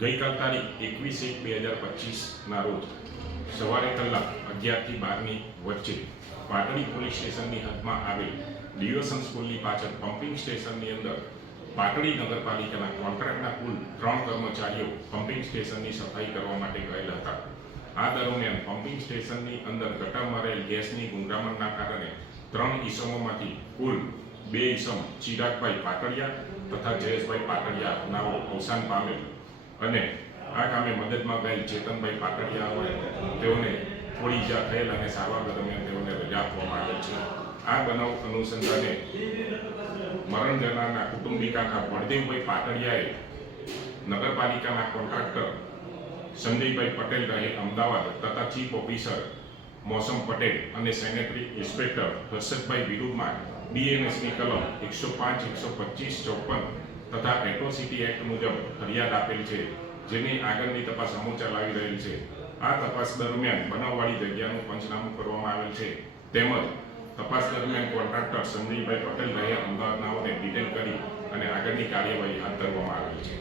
ગઈકાલ તારીખ 21/1/2025ના રોજ સવારે કલાક 11 થી 12ની વચ્ચે પાટડી પોલીસ સ્ટેશનની હદમાં આવેલ ડિવોશન સ્કૂલની પાછળ પમ્પિંગ સ્ટેશનની અંદર પાટડી નગરપાલિકાના કોન્ટ્રાક્ટના કુલ 3 કર્મચારીઓ પમ્પિંગ સ્ટેશનની સફાઈ કરવા માટે ગયેલા હતા. આ દરમિયાન પમ્પિંગ સ્ટેશનની અંદર ગટરમાં રહેલ ગેસની ગુંગરામણના કારણે 3 ઈસમોમાંથી કુલ 2 ઈસમ ચિરાગભાઈ પાટડિયા તથા જયેશભાઈ પાટડિયા નાઓ અવસાન પામેલ અને આ કામે મદદમાં ગયેલ ચેતનભાઈ પાટડિયા હોય તેઓને થોડી ઈજા થયેલ અને સારવાર દરમિયાન તેઓને રજા આપવામાં આવેલ છે. આ બનાવ અનુસંધાને મરણ જનારના કુટુંબિકાના બળદેવભાઈ પાટડિયાએ નગરપાલિકાના કોન્ટ્રાક્ટર સંજયભાઈ પટેલ રહે અમદાવાદ તથા ચીફ ઓફિસર મોસમ પટેલ અને સેનેટરી ઇન્સ્પેક્ટર હર્ષદભાઈ વિરુદ્ધમાં બીએનએસની કલમ 105, 125, 54 તથા એટ્રોસિટી એક્ટ મુજબ ફરિયાદ આપેલ છે, જેની આગળની તપાસ અમો ચલાવી રહેલ છે. આ તપાસ દરમિયાન બનાવવાળી જગ્યાનું પંચનામું કરવામાં આવેલ છે, તેમજ તપાસ દરમિયાન કોન્ટ્રાક્ટર સંજયભાઈ પટેલ રહે અમદાવાદનાઓને ડિટેન કરી અને આગળની કાર્યવાહી હાથ ધરવામાં આવેલ છે.